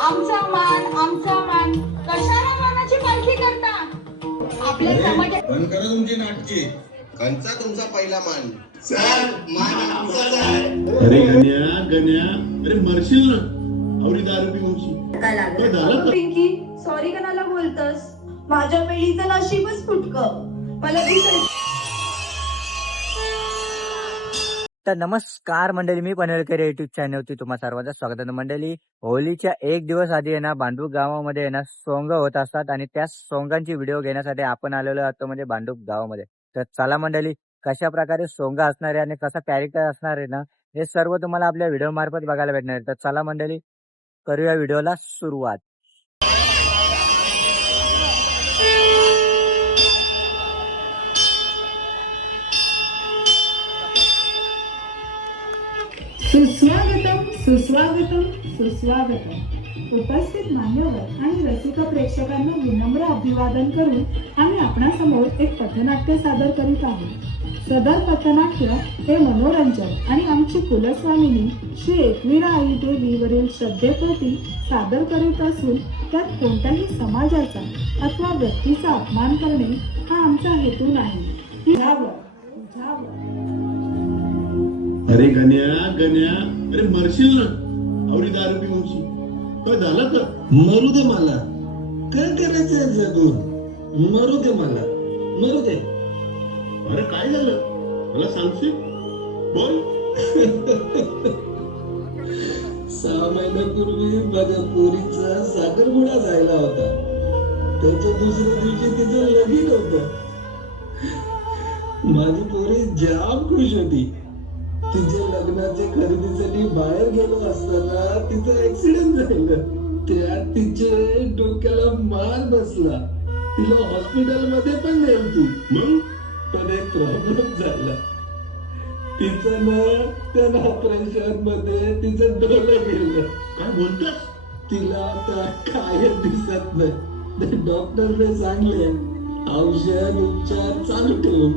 आमचा मान कशाला मानाची पालखी करता? आपल्या समाजात बंद करा तुमची नाटके. कंचा तुमचा पहिला मान. सर मान आमचाच आहे. अरे गण्या अरे मरशील ना. आवडी दारू पिऊची काय लागलं? झालं पिंकी, सॉरी कणाला बोलतस? माझ्या पेढीचं नशीबच फुटकं. मला दिसायचं. तर नमस्कार मंडळी, मी पनवेलकर युट्यूब चॅनलवरती तुम्हा सर्वांचं स्वागत आहे. मंडळी, होलीच्या एक दिवस आधी आहे ना भांडूप गावामध्ये आहे ना सोंग होत असतात आणि त्या सोंगांची व्हिडिओ घेण्यासाठी आपण आलेलो आहोत म्हणजे भांडूप गावामध्ये. तर चला मंडळी, कशा प्रकारे सोंग असणार आहे आणि कसा कॅरेक्टर असणार आहे ना हे सर्व तुम्हाला आपल्या व्हिडिओ मार्फत बघायला भेटणार आहे. तर चला मंडळी, करूया व्हिडिओला सुरुवात. सुस्वागतम सुस्वागतम सुस्वागतम. उपस्थित मान्यवर आणि रसिक प्रेक्षकांना विनम्र अभिवादन करून आम्ही आपणासमोर एक पथनाट्य सादर करीत आहोत. सदर पथनाट्य हे मनोरंजन आणि आमची कुलस्वामिनी श्री एकविरा आई देवीवरील श्रद्धेपोटी सादर करीत असून त्यात कोणत्याही समाजाचा अथवा व्यक्तीचा अपमान करणे हा आमचा हेतू नाही. अरे गण्या अरे मरशील ना. आवडी दारू पिऊची काय झालं का? मरू दे मला. काय करायचंय जगून? मरू दे मला. मरू दे. अरे काय झालं मला सांगशील? बोल. 6 महिन्यापूर्वी माझ्या पोरीचा साखरपुडा झाला होता. त्याच्या दुसऱ्या दिवशी तिचं लगीन होतं. माझी पोरी जाम खुश होती. तिच्या लग्नाच्या खरेदीसाठी बाहेर गेलो असताना तिचा ऍक्सिडेंट झालं. त्यात तिचे डोक्याला मार बसला. तिला हॉस्पिटल मध्ये पण नेलती. मग पण एक प्रॉब्लेम झाला. तिचं ना त्या ऑपरेशन मध्ये तिचं डोळं गेलं. काय बोलतोस? तिला आता काय दिसत नाही. डॉक्टरने सांगले औषध उपचार चालू ठेवून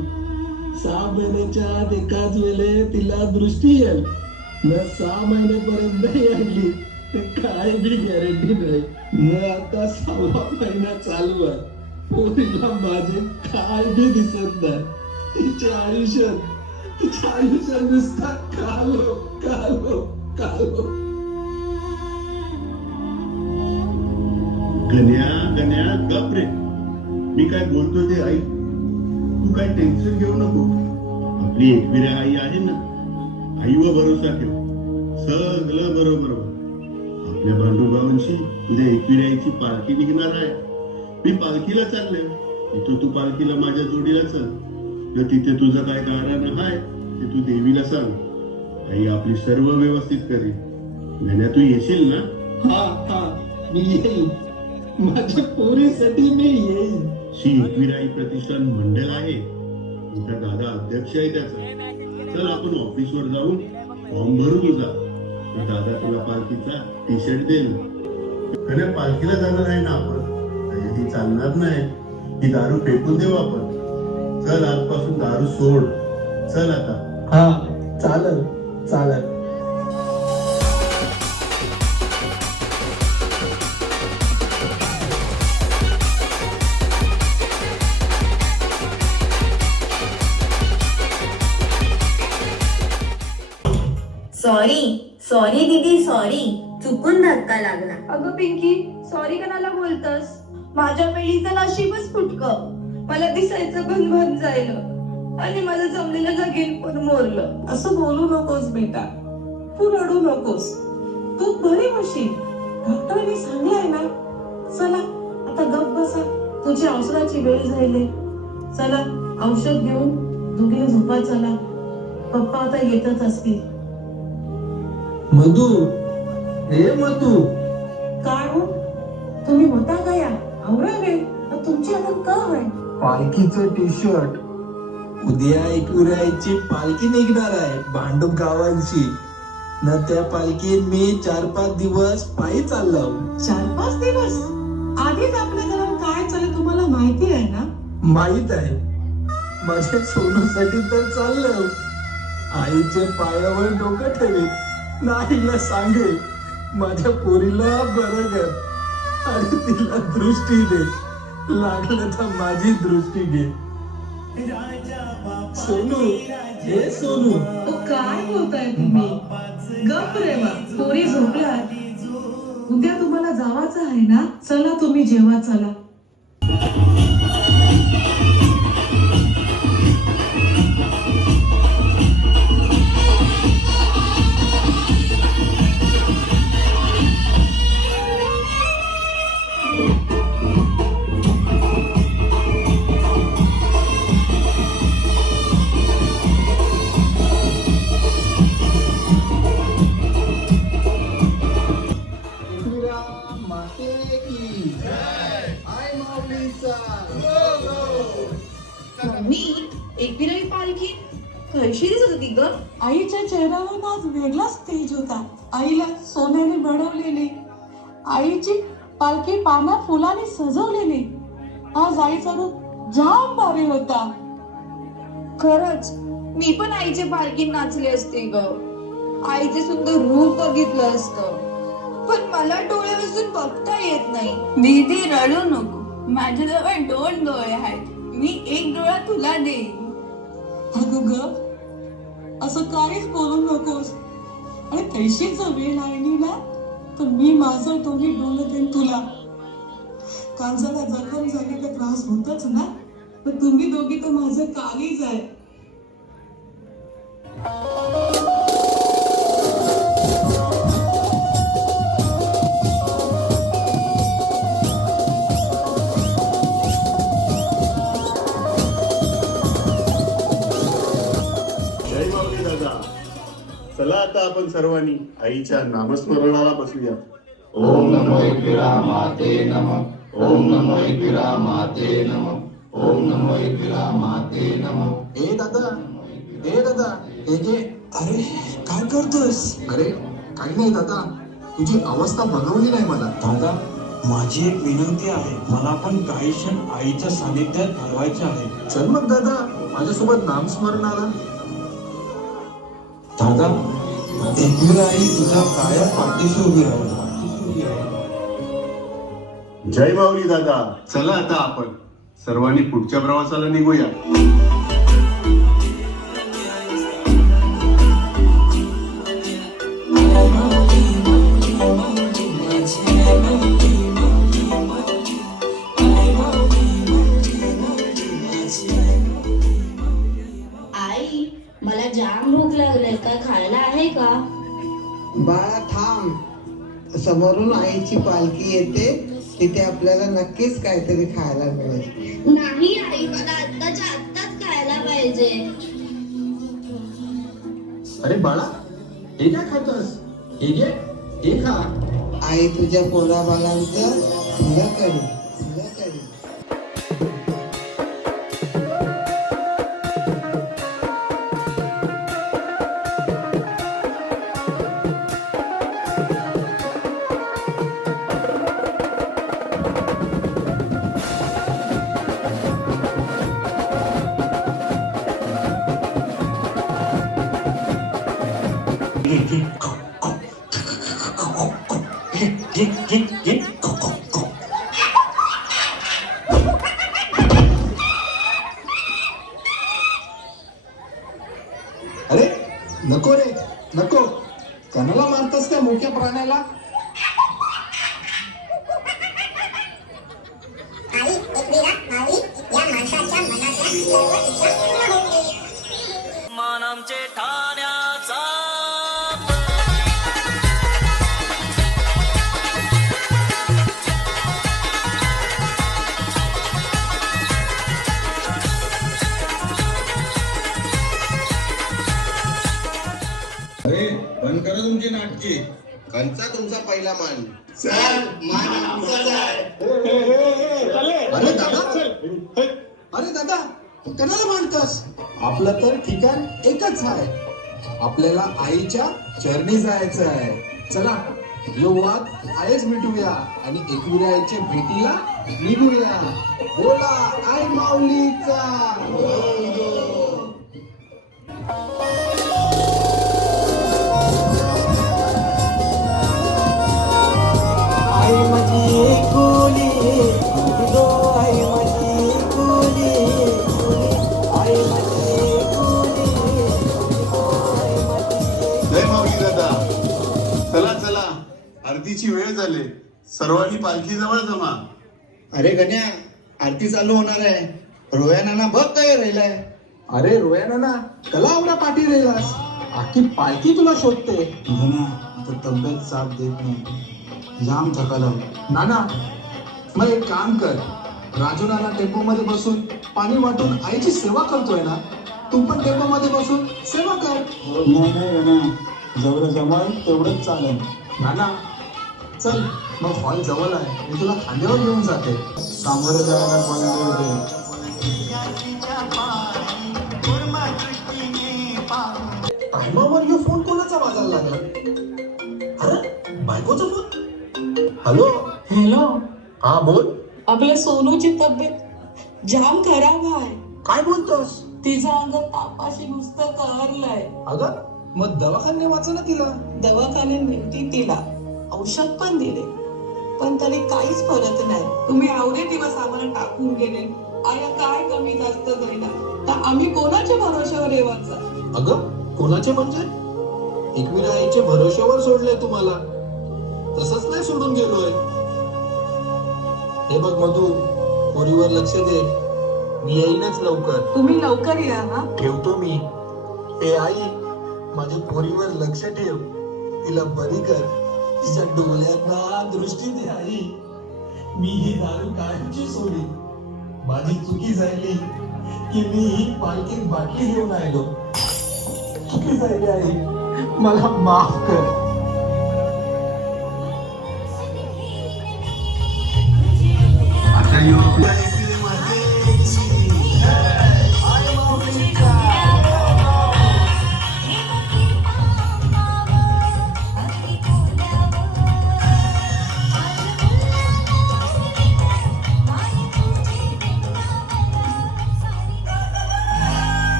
6 महिन्याच्या आत एकाच वेळे तिला दृष्टी येईल. न 6 महिन्यापर्यंत नाही आली तर काय बी गॅरंटी नाही. न आता 6वा महिना चालू आहे. पोरीला माझे काय बी दिसत नाही. तिच्या आयुष्यात नुसता कालो कालो कालो. गण्या गप रे. मी काय बोलतो ते आई. तू काय टेन्शन घेऊ नको. आपली एकविरा आई आहे ना. आईवर भरोसा ठेव. सगळं बरोबर होईल. आपल्या भांडुगावांशी तुझ्या एकविरा आईची पालखी निघणार आहे. मी पालखीला चालले. इथं तू पालखीला माझ्या जोडीला चल. तर तिथे तुझं काय कारण आहे ते तू देवीला सांग. आई आपली सर्व व्यवस्थित करेल. गण्या तू येशील ना? हा मी येईन. माझ्या पोरीसाठी मी येईन. श्री एकविराई प्रतिष्ठान मंडळ आहे. तुझा दादा अध्यक्ष आहे त्याचा. चल आपण ऑफिसवर जाऊन फॉर्म भरून जा. दादा तुला पालखीचा टी शर्ट देईल. अरे पालखीला जाणार आहे ना आपण. ही चालणार नाही. ही दारू फेकून देऊ आपण. चल आजपासून दारू सोड. चल आता. हा चालेल. सॉरी दीदी, सॉरी. चुकून धक्का लागला. अगं पिंकी, सॉरी कणाला बोलतस? माझ्या पेढीचं नशीबच फुटकं. मला दिसायचं भन जायलं आणि माझं जमलेलं लगीन पण मोरलं. असं बोलू नकोस बेटा. तू रडू नकोस. तू बरी होशील. डॉक्टरांनी सांगलंय ना. चला आता गप बसा. तुझी औषधाची वेळ झाली. चला औषध घेऊन दोघीला झोपा. चला पप्पा आता येतच असतील. मधू, हे मधू. काय हो, तुम्ही होता का या? आवरावे तुमची हातात का आहे? पालखीचं टी शर्ट. उद्या एकविराईची पालखी निघणार आहे भांडूप गावांची. न त्या पालखीत मी 4-5 दिवस पायी चाललो. 4-5 दिवस? आधीच आपल्या घरात काय चाललं तुम्हाला माहिती आहे ना? माहित आहे. माझ्या सोनूसाठी तर चाललं. आईचे पायावर डोकं ठेवेल. नाहीला सांगेल माझ्या पोरीला बरं कर आणि तिला दृष्टी दे, लागलं तर माझी दृष्टी घे. सोनू, हे सोनू, काय बोलताय तुम्ही? गप रे बा, पोरी झोपल्या. उद्या तुम्हाला जावाचं आहे ना, चला तुम्ही जेवा चला. मम्मी, एकविराई पालखी कशी दिसत होती ग? आईच्या चेहऱ्यावर आज वेगळाच तेज होता. आईला सोन्याने बडवलेली, आईची पालखी पाना फुलाने सजवलेली. आज आईचा रूप जाम भारी होता. खरंच मी पण आईच्या पालखीत नाचले असते ग. आईचे सुंदर रूप बघितलं असतं, पण मला डोळे बसून बघता येत नाही. दीदी रडू नको, माझ्याजवळ 2 डोळे आहेत. मी एक डोळा तुला देईन. अगं ग, असं काहीच बोलू नकोस. आणि तशीच जर वेळ आली ना, तर मी माझं दोन्ही डोळे देईन तुला. काळजाला जखम झालेला त्रास होतच ना, पण तुम्ही दोघी तर माझं काळीज आहे. जय माऊली दादा. चला आता आपण सर्वांनी आईच्या नामस्मरणाला बसूया. ओम नमो एकविरा माते नमः. ओम नमो एकविरा माते नमः. ओम नमो एकविरा माते नमः. ए दादा, ए दादा, हे घे. अरे काय करतोस? अरे काही नाही दादा, तुझी अवस्था बनवली नाही मला. दादा, माझी एक विनंती आहे. मला पण काही क्षण आईच्या सानिध्यात घालवायचे आहे. चल मग दादा, माझ्यासोबत नामस्मरणाला. दादा, एकविरा आई तुझ्या कायम पाठीशी उभी राहील. जय माऊली दादा. चला आता आपण सर्वांनी पुढच्या प्रवासाला निघूया. आई, मला जाम भूक लागले, काय खायला आहे का? बाळा थांब, समोरून आईची पालखी येते, तिथे आपल्याला नक्कीच काहीतरी खायला मिळेल. नाही आई, मला आत्ताच्या आत्ताच खायला पाहिजे. अरे बाळा, हे काय खातोस? हे घे, हे खा. आई तुझ्या पोराबालांचं फुलं करी, फुलं करी. अरे नको रे, नको. कणाला मारतस त्या मोठ्या प्राण्याला? अरे बंद करा तुमची नाटकी. कंचा तुमचा पहिला मान. अरे दादा, कणाला मानतस? आपलं तर ठिकाण एकच आहे. आपल्याला आईच्या चरणी जायचं आहे. चला यो वाद आईच मिटूया आणि एकविरा आईच्या भेटीला निघूया. बोला आई माऊलीचा. झाले. सर्वांनी पालखी जवळ जमा. अरे गण्या, आरती चालू होणार आहे. रोया नाना बघ काय राहिलाय. अरे रोया नाना, कला एवढा पाठी राहिलास. आखी पालखी तुला शोधते. गण्या, आता तब्येत साथ देत नाही. जाम थकाला. नाना, मग एक काम कर. राजू नाना टेम्पो मध्ये बसून पाणी वाटून आईची सेवा करतोय ना, तू पण टेम्पो मध्ये बसून सेवा कर. नाही, जेवढं जमल तेवढंच चालेल. नाना चल, मग हॉल जवळ आहे, मी तुला खांद्यावर घेऊन जाते. सामोरं जायला बंद होते. टायमावर यो फोन कोणाचा वाजायला लागला? अरे बायकोचा फोन. हॅलो. हॅलो, हा बोल. आपल्या सोनूची तब्येत जाम खराब आहे. काय बोलतोस? तिचं अंग तापाशी नुसतं कहरलंय. अगं मग दवाखाने वाचा ना तिला. दवाखान्यात नेमकी तिला औषध पण दिले, पण तरी काहीच फरक नाही. तुम्ही एवढे दिवस आम्हाला टाकून गेले. आया काय कमी जास्त जाईना, तर आम्ही कोणाच्या भरोश्यावर येवायचं? अगं कोणाचे म्हणजे? एकविरा आईचे भरोश्यावर सोडले तुम्हाला. तसंच नाही सोडून गेलोय. हे बघ मधू, पोरीवर लक्ष दे. मी येईनच लवकर. तुम्ही लवकर या ना. ठेवतो मी. हे आई, माझ्या पोरीवर लक्ष ठेव. तिला बरी कर. तिच्या डोळ्यात ना दृष्टी दे आई. मी ही दारू कायमची सोडी. माझी चुकी झाली की मी ही पालखीत बाटली घेऊन आलो. चुकी झाली आई, मला माफ कर. आता येऊ आपल्या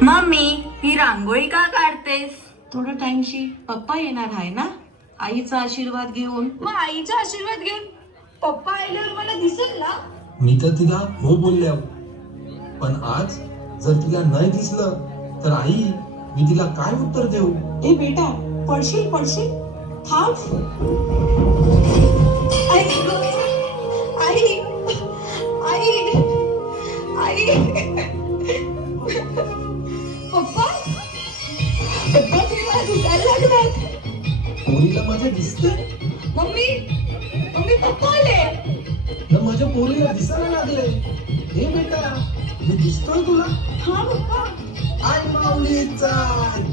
मम्मी, ही रांगोळी का काढतेस? थोडं टाइमशी पप्पा येणार आहे ना, आईचा आशीर्वाद घेऊन. मग आईचा आशीर्वाद घेऊन पप्पा आल्यावर मला दिसेल ना? मी तर तिला हो बोलल्या, पण आज जर तिला नाही दिसलं तर आई, मी तिला काय उत्तर देऊ? ए बेटा, पडशील पडशील, थांब. आई आई आई आई पप्पा पप्पा तुम्ही मला दिसायला लागलात. पोरीला माझ्या दिसते मम्मी मम्मी पप्पा आले. ना, माझ्या पोरीला दिसायला लागले. हे बेटा, मी दिसतोय तुला? हा पप्पा. आई माऊलीचा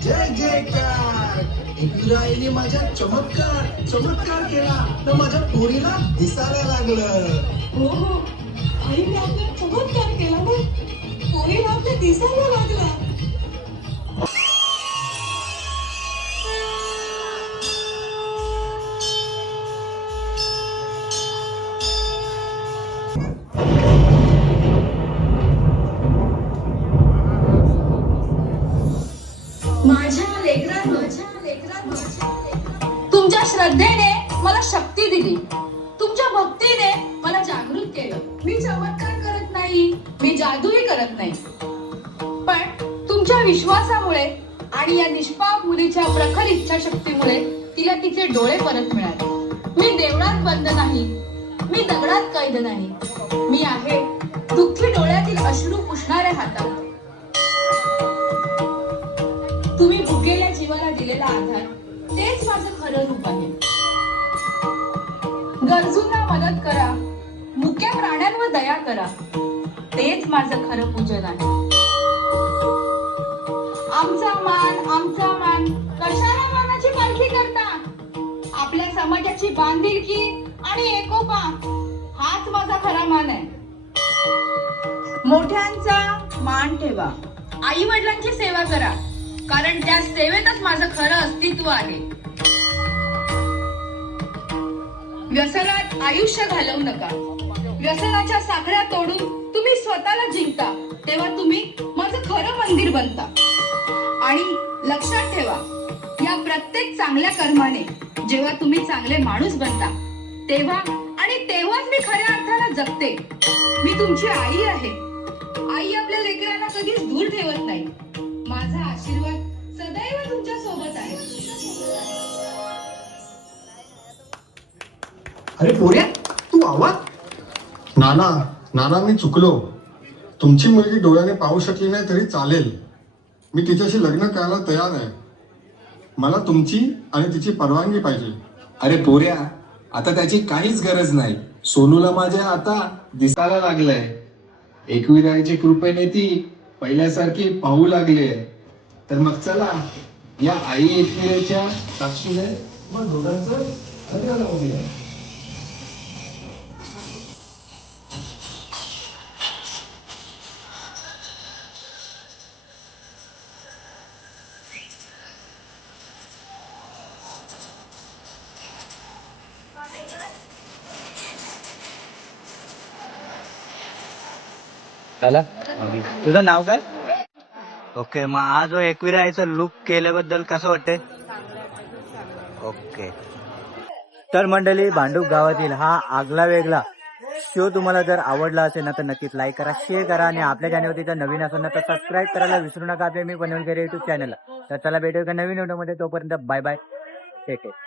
जय जयकार. एकविरा आईने माझ्या चमत्कार केला, तर माझ्या पोरीला दिसायला लागलं. हो हो, आईने आपला चमत्कार केला ना, पोरीला आपल्या दिसायला लागला. माझ्या लेकरांनो, तुमच्या श्रद्धेने मला शक्ती दिली, तुमच्या भक्तीने मला जागृत केलं. मी चमत्कार करत नाही, मी जादूही करत नाही, पण तुमच्या विश्वासामुळे आणि या निष्पाप मुलीच्या प्रखर इच्छाशक्तीमुळे तिला तिचे डोळे परत मिळाले. मी देवळात बंद नाही, मी दगडात कैद नाही, मी आहे दुःखी डोळ्यातील अश्रू पुसणाऱ्या हातात. तुम्ही भुकेल्या जीवाला दिलेला आधार, तेच माझं खरं रूप आहे. गरजूंना मदत करा, मुक्या प्राण्यांवर दया करा, तेच माझं खरं पूजन आहे. आमचा मान कशाला मानाची पालखी करता? आपल्या समाजाची बांधिलकी आणि एकोपा, हाच माझा खरा मान आहे. मोठ्यांचा मान ठेवा, आई वडिलांची सेवा करा, कारण त्या सेवेतच माझं खरं अस्तित्व आहे. व्यसनात आयुष्य घालवू नका. व्यसनाच्या साखळ्या तोडून तुम्ही स्वतःला जिंकता, तेव्हा तुम्ही माझं खरं मंदिर बनता. आणि लक्षात ठेवा, या प्रत्येक चांगल्या कर्माने जेव्हा तुम्ही चांगले माणूस बनता, तेव्हा आणि तेव्हाच मी खऱ्या अर्थानं जगते. मी तुमची आई आहे, आई आपल्या लेकरांना कधीच दूर ठेवत नाही. माझा आशीर्वाद सदैव तुमच्या सोबत आहे. अरे पोऱ्या, तू आवाज. नाना मी चुकलो. तुमची मुलगी डोळ्याने पाहू शकली नाही तरी चालेल. मी तिच्याशी लग्न करायला तयार आहे. मला तुमची आणि तिची परवानगी पाहिजे. अरे पोऱ्या, आता त्याची काहीच गरज नाही. सोनूला माझ्या आता दिसायला लागलंय. एकविरायच्या कृपेने ती पहिल्यासारखी पाहू लागली. तर मग चला या आई एकविराच्या साक्षीने मग दोघांचं लग्न लावूया. झाला. तुझं नाव काय? ओके, मग हा जो एकविरा याचा लुक केल्याबद्दल कसं वाटतंय? ओके. तर मंडळी, भांडूप गावातील हा आगला वेगळा शो तुम्हाला जर आवडला असेल ना तर नक्कीच लाईक करा, शेअर करा आणि आपल्या चॅनलवरती जर नवीन असेल ना तर सबस्क्राईब करायला विसरू नका आपल्या मी पनवेलकर युट्यूब चॅनलला. तर चला भेटूया नवीन व्हिडिओमध्ये. तोपर्यंत बाय बाय, टेक केअर.